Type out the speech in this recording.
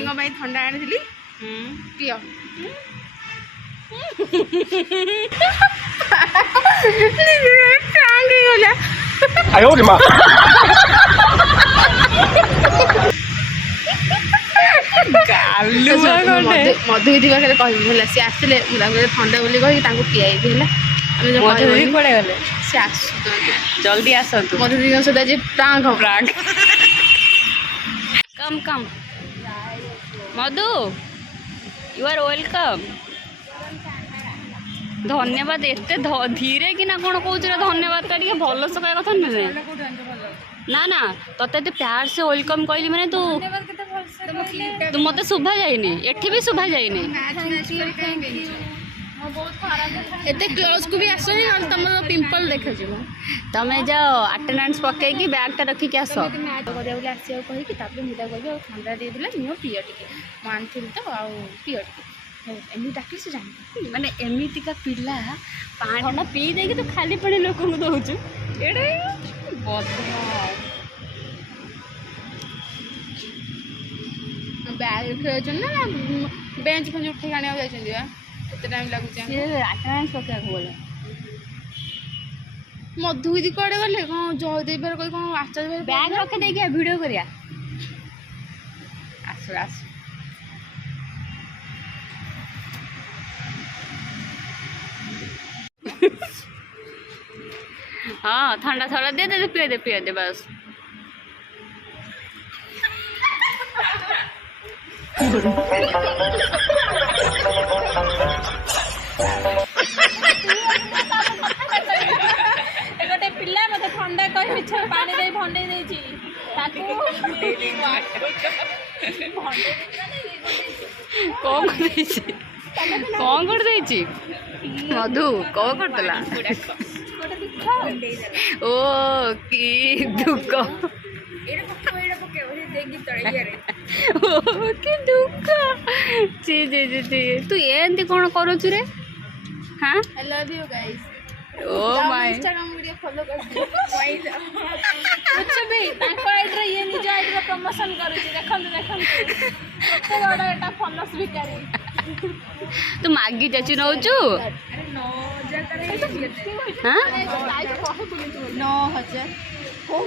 दीदी ठंडा आनी पियो मधुविधि पाखे कह सी आसले ठंडा बोली कही पियाई पड़े गले सी आस जल्दी आसतु मधुविधि सहित आज प्रांक प्राग कम कम मधु यू आर वेलकम धन्यवाद एते धीरे कि ना कौन कौच धन्यवाद टे भल से कह कथा नुहे ना ना तते तो प्यार से वेलकम कहली मैंने तू मत शुभा जाइनी एठी भी शुभा जाइनी एते क्लोज को भी आसनी ना तुम पिंपल देखा तमें जाओ अटेंडेंस पकईकि बैगटा रखिक आस आसो कहीकि मुझे कह ठंडा दे नियो पियो टे मुझे तो आउ पियो एमती डाक से जानी माने एमितिका पिला पानी ठंडा पी देगी तो खाली पानी लोक दौचु बैग रखे ना बेंच फेंच उठे आने जाते टाइम लगुच अटेंडेंस पकड़ बोले मधुविधि कड़े गले कौन जयदेव कही कौन आचार्य बैग रखे देखिए वीडियो करिया आस आस हाँ ठंडा थोड़ा दे दे पिए दे बस गोटे पिला मत ठंडा कही मिछ पानी दे भंडे देछि कौन कर देछि मधु कौन करतला ओ की दुख कि दुख जी जी जी जी तू एंती कौन करुचु रे हाँ I love you guys oh my Instagram video follow कर कुछ भी ताको आईडी रे ये निज आईडी रे प्रमोशन करूची देखन ते बड़ा एटा फॉलोअर्स भी करी तू मागी चाची नौचु अरे 9000 करे हाँ 9000 कोन